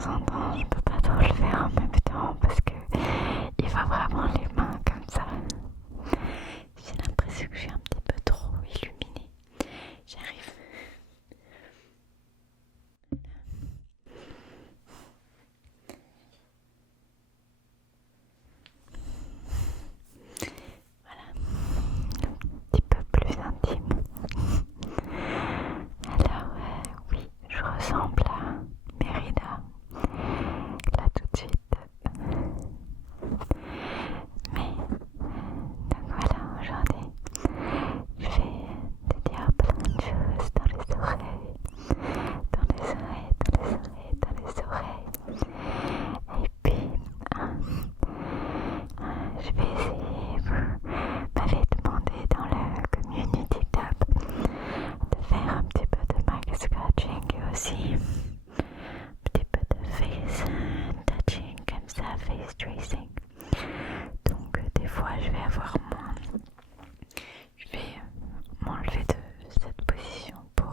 temps en temps, je peux pas trop le faire en même temps parce que il faut vraiment les mains comme ça. J'ai l'impression que je suis un petit peu trop illuminée. J'arrive. Voilà, un petit peu plus intime. Alors, oui, je ressemble à Mérida, là tout de suite. Mais, donc voilà, aujourd'hui, je vais te dire plein de choses dans les oreilles, dans les oreilles, dans les oreilles, dans les oreilles. Et puis, je vais essayer, vous m'avez demandé dans le community tab de faire un petit peu de mic scratching et aussi un petit peu de face touching comme ça, face tracing. Donc des fois je vais avoir moins, je vais m'enlever de cette position pour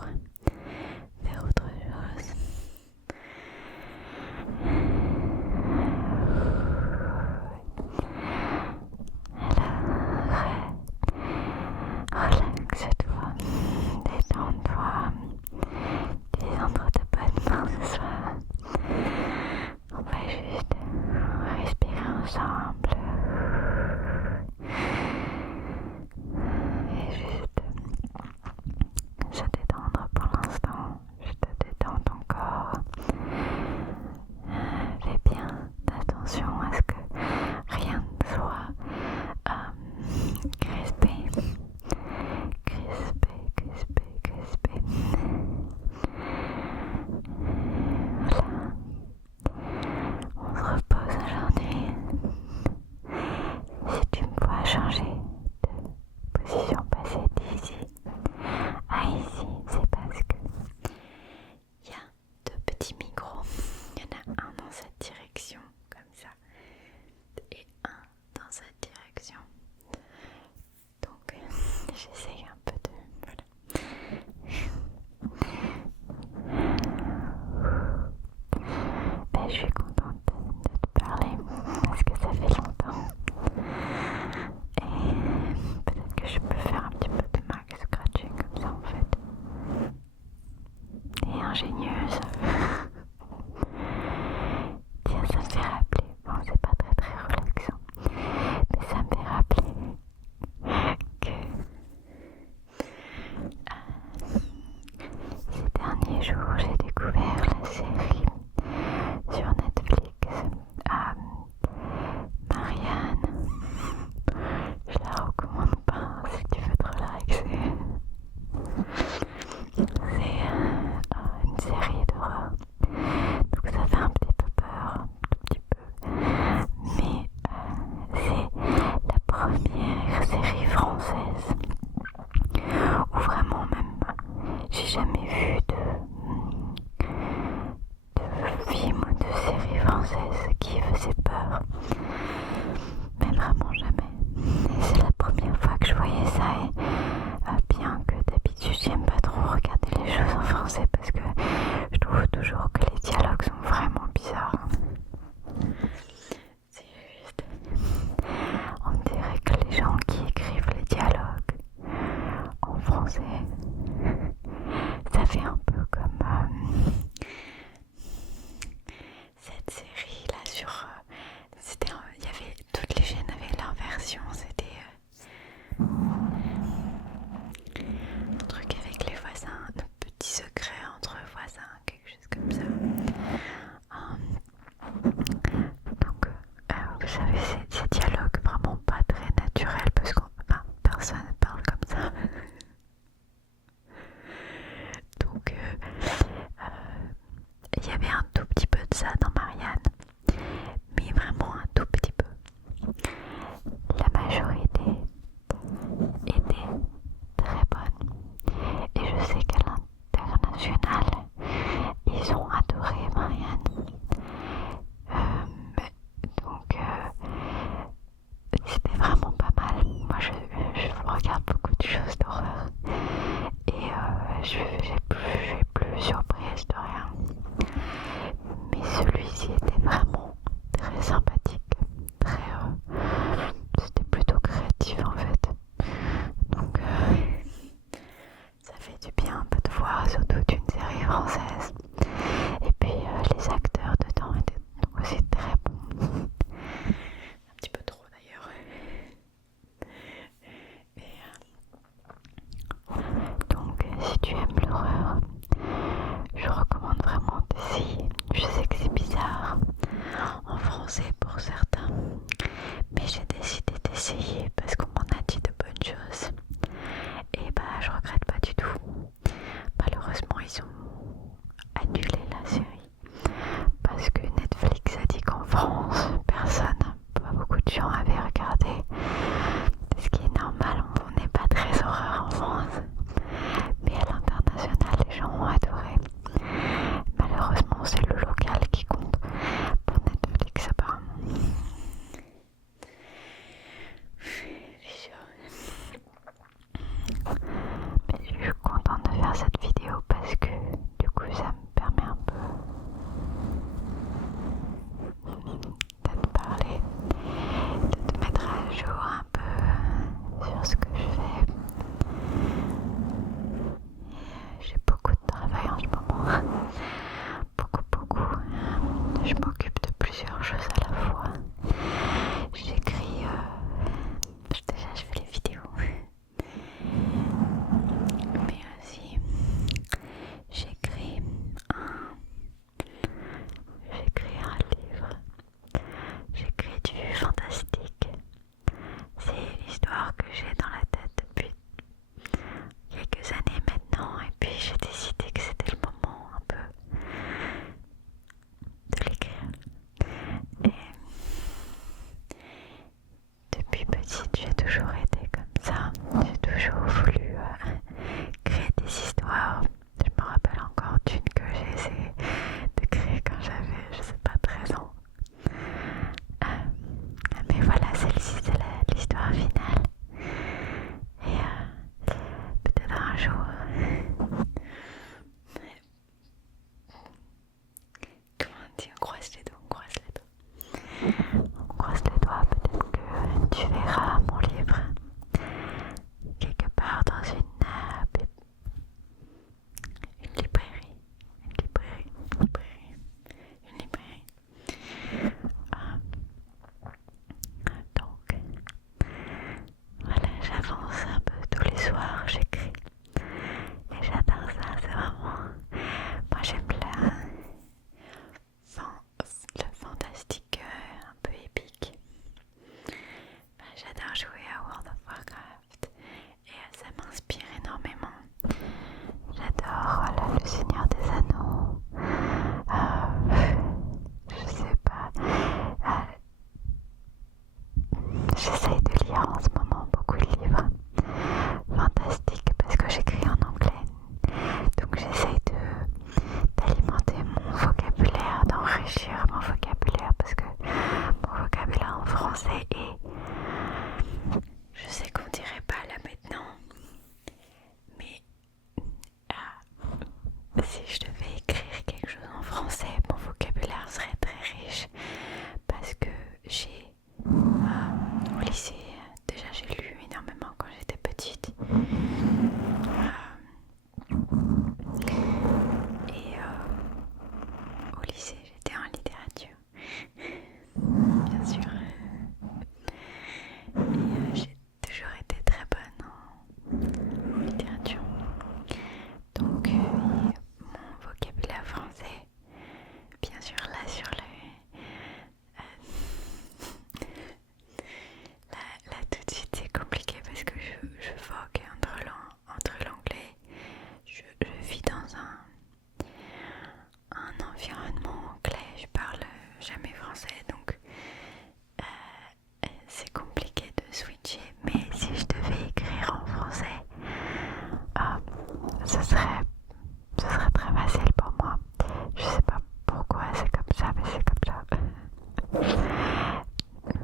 faire autre chose. Alors, relaxe-toi, détends-toi, détends-toi de bonnes mains ce soir. On va juste respirer ensemble et juste se détendre pour l'instant. Je te détends ton corps. Fais bien attention à ce que rien ne soit crispé, crispé, crispé, crispé. Voilà. On se repose aujourd'hui. Si tu me vois changer de position, passer d'ici à ici, c'est parce que il y a deux petits micros. Il y en a un dans cette direction, comme ça, et un dans cette direction. Donc j'essaye un peu de... Ben, je suis contente de te parler parce que ça fait longtemps. Et peut-être que je peux faire un petit peu de mic scratching comme ça en fait. Et ingénieuse. Tiens, ça me fait rappeler, bon c'est pas très relaxant, mais ça me fait rappeler que ces derniers jours j'ai découvert la série sur Netflix Marianne. Je la recommande pas si tu veux te relaxer. C'est une série d'horreur, donc ça fait un petit peu peur, un tout petit peu, mais c'est la première série française où vraiment même j'ai jamais vu de film ou de série française qui faisait peur, mais vraiment jamais. Et c'est la première fois que je voyais ça et bien que d'habitude j'aime pas trop regarder les choses en français parce que je trouve toujours que les dialogues sont vraiment bizarres. C'est juste, on dirait que les gens qui écrivent les dialogues en français, ça fait un peu comme cette série là je m'occupe de plusieurs choses à la fois. J'écris, déjà je fais les vidéos, mais aussi j'écris un livre, j'écris du fantastique. C'est l'histoire que j'ai dans la tête depuis quelques années maintenant, et puis j'ai décidé que c'était le moment un peu de l'écrire. Et depuis petite, j'ai toujours été comme ça. J'ai toujours voulu créer des histoires. Je me rappelle encore d'une que j'ai essayé de créer quand j'avais, je sais pas, 13 ans. Mais voilà, celle-ci c'est l'histoire finale. Et peut-être un jour. Comment on dit? On croise les doigts, on croise les doigts. On croise les doigts, peut-être que tu verras mon livre quelque part dans une librairie. Donc, voilà, j'avance un peu tous les soirs, j'écris. Et j'adore ça, c'est vraiment... Moi j'aime le fantastique un peu épique. J'adore jouer à World of Warcraft et ça m'inspire énormément. J'adore le Seigneur des Anneaux. Je sais pas. J'essaye de lire en ce moment beaucoup de livres fantastiques parce que j'écris en anglais. Donc j'essaye d'alimenter mon vocabulaire, d'enrichir mon vocabulaire parce que mon vocabulaire en français est... Je sais qu'on dirait pas là maintenant, mais si je devais écrire quelque chose en français, mon vocabulaire serait très riche parce que j'ai au lycée, déjà j'ai lu énormément quand j'étais petite. Et au lycée j'étais en littérature, bien sûr. Et j'ai toujours été très bonne en littérature. Donc mon vocabulaire français, bien sûr là sur le... Là tout de suite c'est compliqué parce que je vogue entre l'anglais. Je vis dans un environnement anglais, je parle jamais français, donc c'est compliqué de switcher. Mais si je devais écrire en français, ce serait très facile pour moi. Je sais pas pourquoi c'est comme ça, mais c'est comme ça.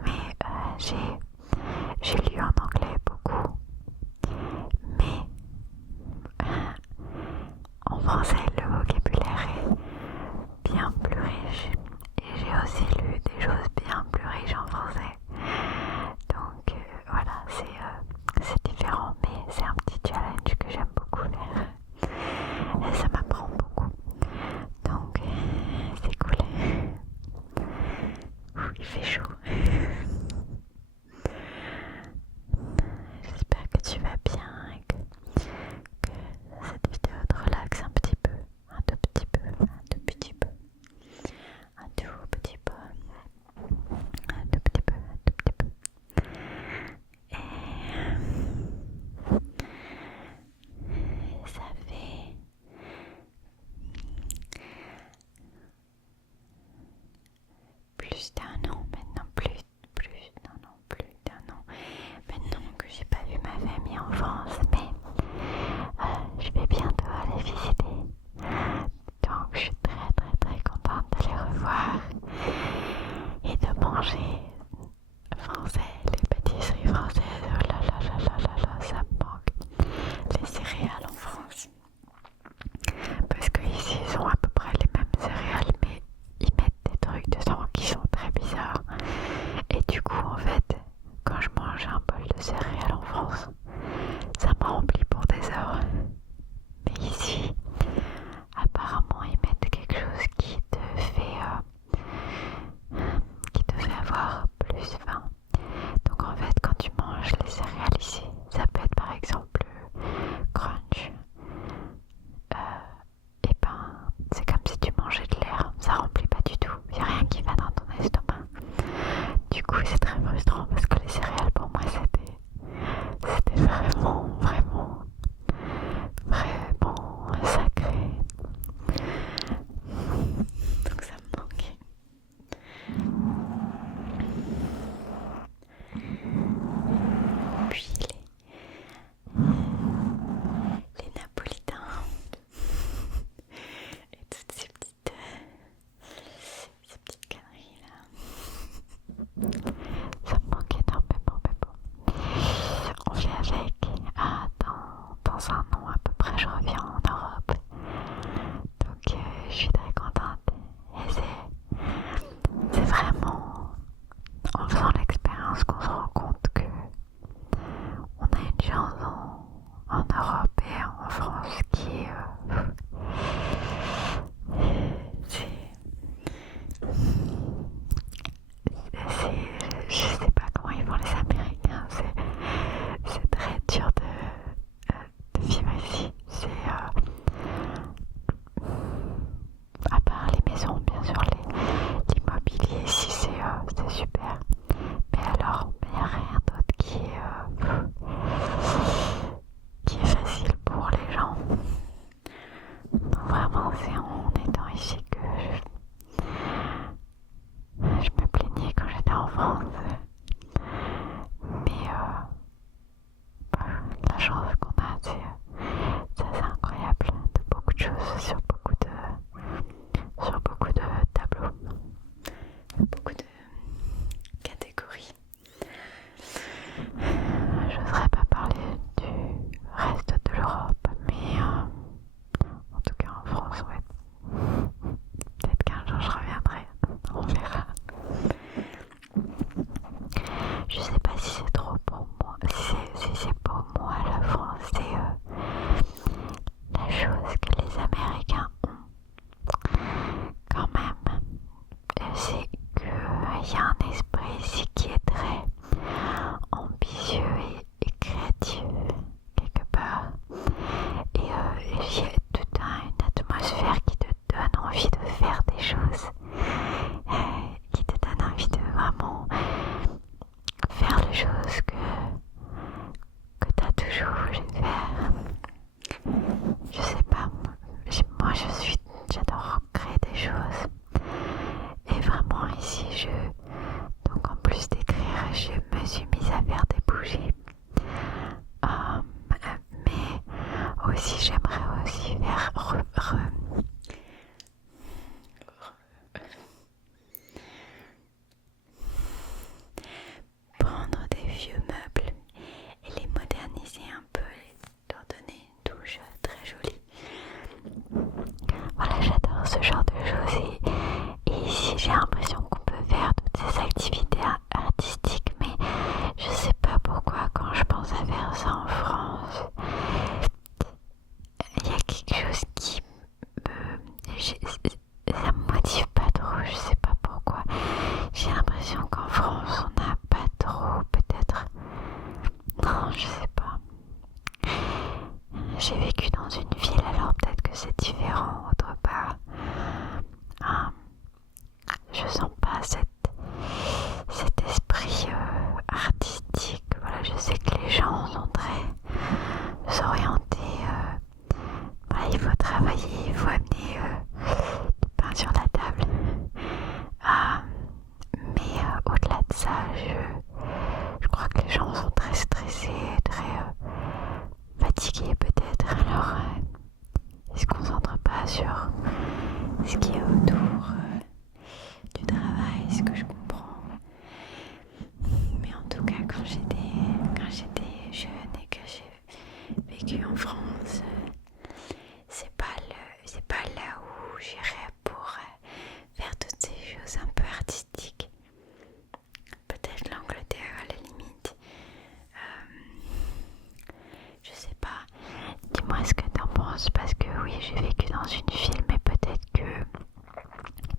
Mais j'ai lu en anglais beaucoup, mais en français le vocabulaire est bien plus riche et j'ai aussi lu des choses bien plus riches en français. Donc voilà, c'est différent, mais c'est un petit challenge que j'aime beaucoup faire et ça m'apprend beaucoup. Donc c'est cool. Il fait chaud. J'espère que tu vas bien et que cette vidéo te relaxe un petit peu, un tout petit peu, un tout petit peu, un tout petit peu, un tout petit peu, un tout petit peu. Et ça fait plus d'un an maintenant, plus d'un an maintenant que j'ai pas vu ma famille en France, mais je vais bientôt aller visiter, donc je suis très contente de les revoir et de manger français, les pâtisseries françaises. Oh là, ça me manque. Les céréales en France, parce qu'ici ils ont à peu près les mêmes céréales, mais ils mettent des trucs dedans qui sont très bizarres. Et du coup, en fait, quand je mange un bol de céréales en France, ça me remplit pour des heures. Mais ici, apparemment, ils mettent quelque chose qui te fait vraiment ici, donc en plus d'écrire, je me suis mise à faire des bougies. Mais aussi j'aimerais aussi faire prendre des vieux meubles et les moderniser un peu et leur donner une touche très jolie. Voilà, j'adore ce genre de choses et ici j'ai l'impression qu'on peut faire toutes ces activités artistiques, mais je sais pas pourquoi quand je pense à faire ça en France, il y a quelque chose qui ça me motive pas trop, je sais pas pourquoi. J'ai l'impression qu'en France on n'a pas trop, peut-être. Non, je sais pas. J'ai vécu dans une ville, alors peut-être que c'est différent autre part. Je sens pas cet esprit artistique. Voilà, je sais que les gens sont très orientés. Voilà, il faut travailler, il faut amener du pain sur la table. Mais au-delà de ça, je crois que les gens sont très stressés, très fatigués peut-être. Alors, ils se concentrent pas sur ce qui est autour du travail, ce que je comprends. Mais en tout cas, quand j'étais jeune et que j'ai vécu en France, c'est pas là où j'irais pour faire toutes ces choses un peu artistiques. Peut-être l'Angleterre à la limite. Je sais pas. Dis-moi ce que t'en penses, parce que oui, j'ai vécu dans une ville, mais peut-être que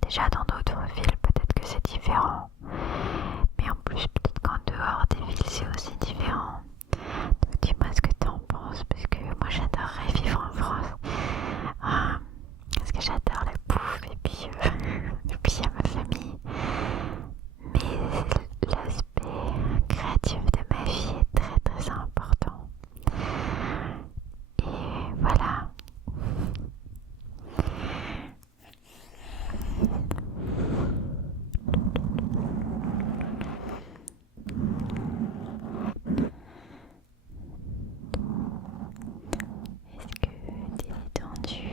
déjà dans d'autres villes, peut-être que c'est différent. Mais en plus, peut-être qu'en dehors des villes, c'est aussi différent. Donc dis-moi ce que t'en penses, parce que moi j'adorerais vivre en France. Parce que j'adore la bouffe, et puis il y a ma famille. Mais l'aspect créatif de ma vie est très très important. Et voilà. Est-ce que tu es détendu?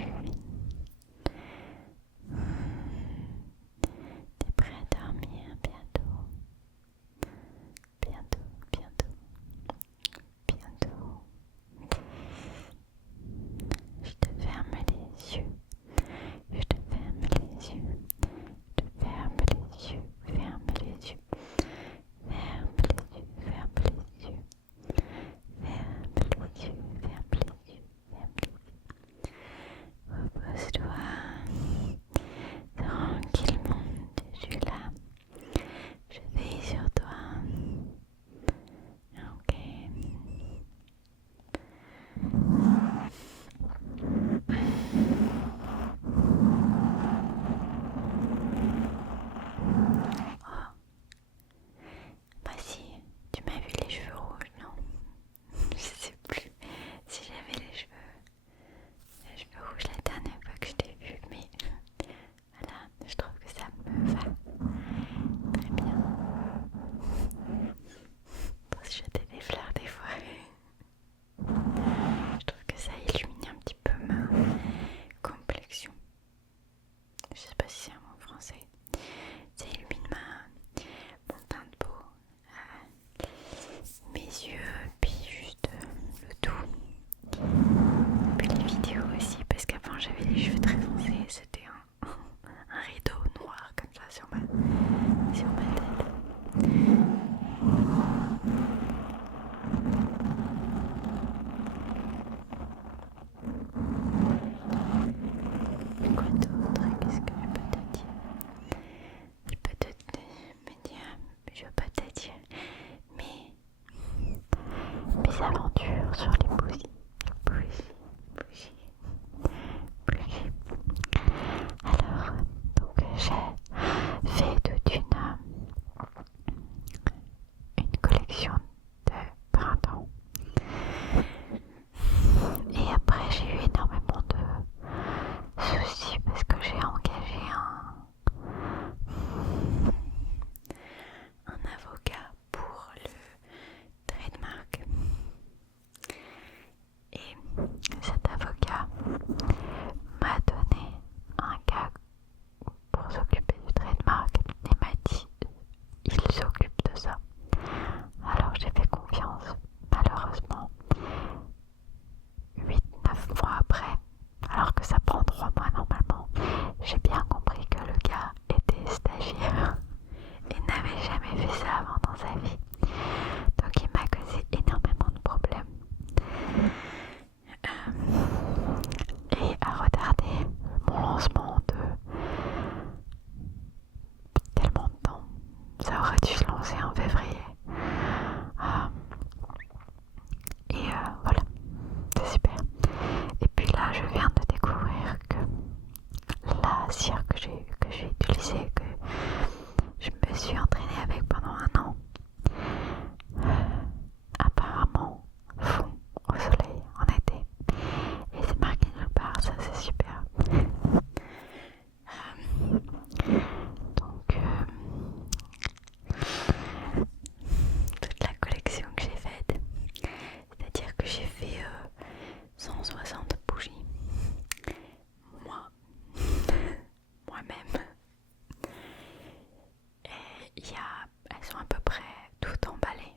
T'es prêt à dormir bientôt? Bientôt. Je te ferme les yeux. Je te ferme les yeux. Je te ferme les yeux. Ferme les yeux. Ferme les yeux. Ferme les yeux. Ferme les yeux. Ferme les yeux. Ferme les yeux. Repose-toi tranquillement. Je suis là. Je veille sur toi. Ok. Oh. Bah si, tu m'as vu les cheveux rouges, non? Je sais plus si j'avais les cheveux rouges la dernière fois que je t'ai vu, mais voilà, je trouve que ça me va très bien. Pour se jeter des fleurs des fois. Je trouve que ça illumine un petit peu ma complexion. Je sais pas si c'est un mot français. Ça illumine mon teint de peau, mes yeux, puis juste le tout. Puis les vidéos aussi, parce qu'avant j'avais les cheveux très foncés, c'était un rideau noir comme ça sur ma tête. Quoi d'autre? Qu'est-ce que je peux te dire? Je peux me dire, je peux te dire mes aventures sur les bougies. Alors, donc j'ai fait ça aurait dû se lancer en février. Voilà, c'est super. Et puis là, je viens de découvrir que la cire que j'ai utilisée, que je me suis entraînée avec pendant 1 an, apparemment fond au soleil en été. Et c'est marqué nulle part, ça c'est super. Donc, toute la collection que j'ai faite, c'est-à-dire que j'ai fait 160 bougies. Moi-même. Et elles sont à peu près toutes emballées.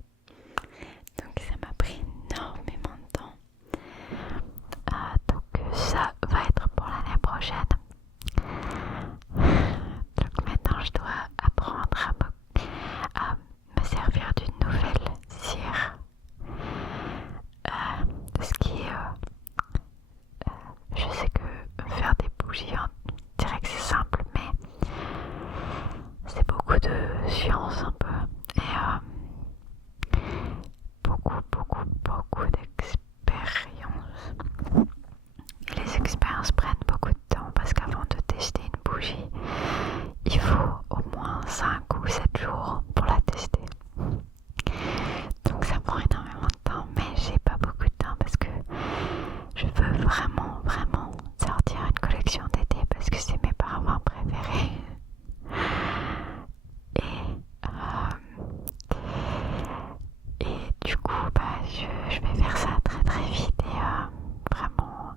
Donc ça m'a pris énormément de temps. Donc ça va être pour l'année prochaine. Donc maintenant je dois apprendre à me servir d'une nouvelle cire. Ce qui est... je sais que faire des bougies, on dirait que c'est simple, mais c'est beaucoup de science un peu. Et beaucoup d'expérience. Et les expériences prennent beaucoup de temps parce qu'avant de tester une bougie, il faut au moins 5 ou 7 jours pour la tester. Donc ça prend énormément de temps, mais j'ai pas beaucoup de temps parce que je veux vraiment sortir une collection d'été parce que c'est mes parfums préférés. Et du coup, je vais faire ça très vite et vraiment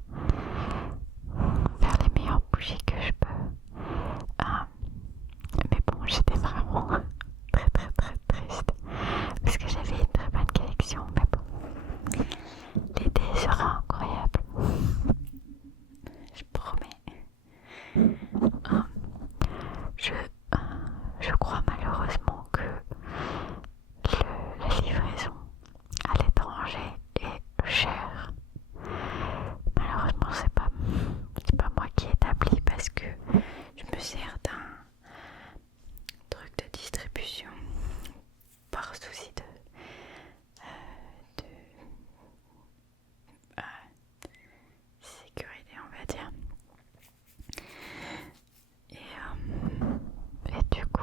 faire les meilleures bougies que je peux. Mais bon, j'étais vraiment très triste parce que j'avais une très bonne collection. Mais bon, l'été sera incroyable. Je promets. Je crois malheureusement que la livraison à l'étranger est chère. Malheureusement, c'est pas moi qui établis parce que je me sers d'un truc de distribution par souci de sécurité, on va dire. Et du coup,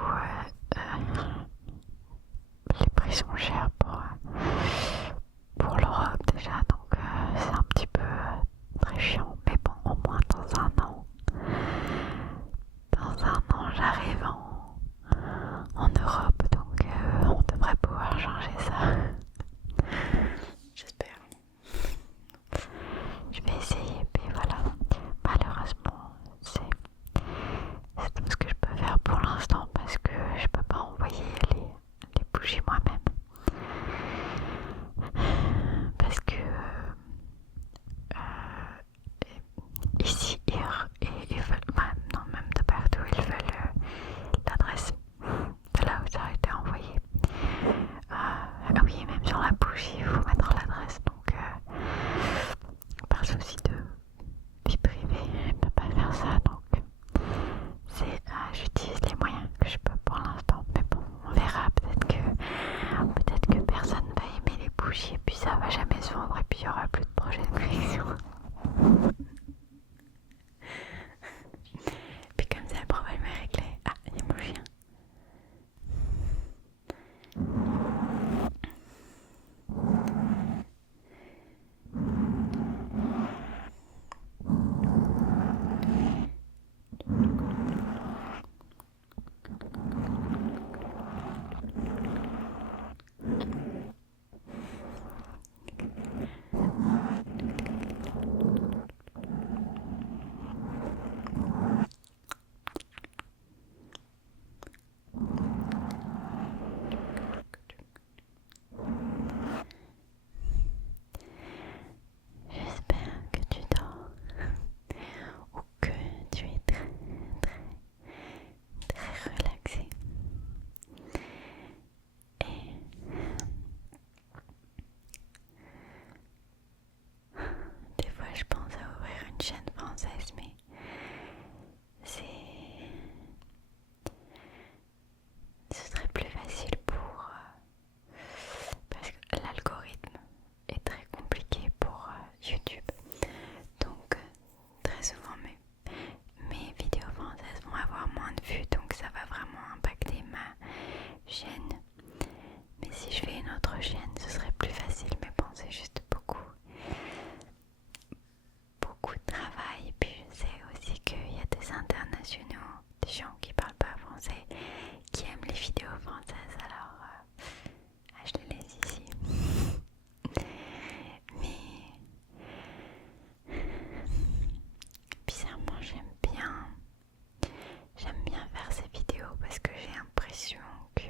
l'impression que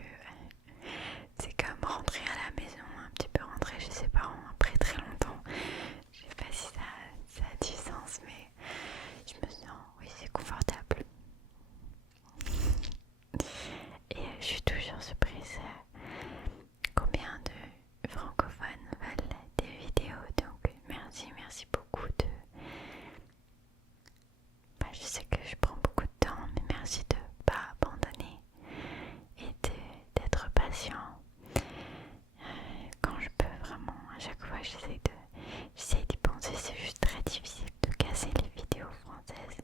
c'est comme rentrer à la maison, un petit peu rentrer chez ses parents après très longtemps. Je sais pas si ça a du sens, mais je me sens, oui, c'est confortable. Et je suis toujours surprise combien de francophones veulent des vidéos. Donc merci beaucoup de... je sais que je prends beaucoup de temps, mais merci de ne pas abandonner et d'être patient. Quand je peux vraiment, à chaque fois j'essaie d'y penser, c'est juste très difficile de casser les vidéos françaises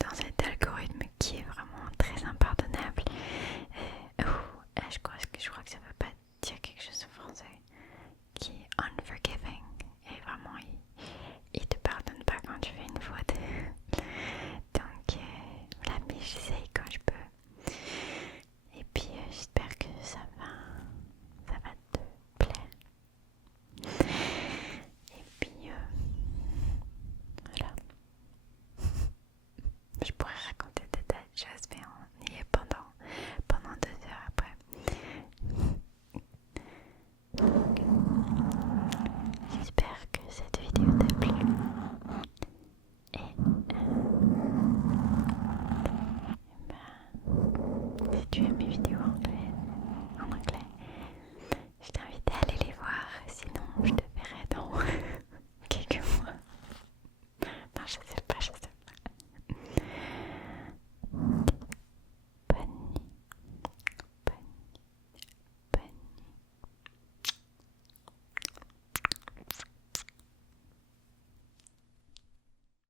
dans cet algorithme qui est vraiment très imparfait.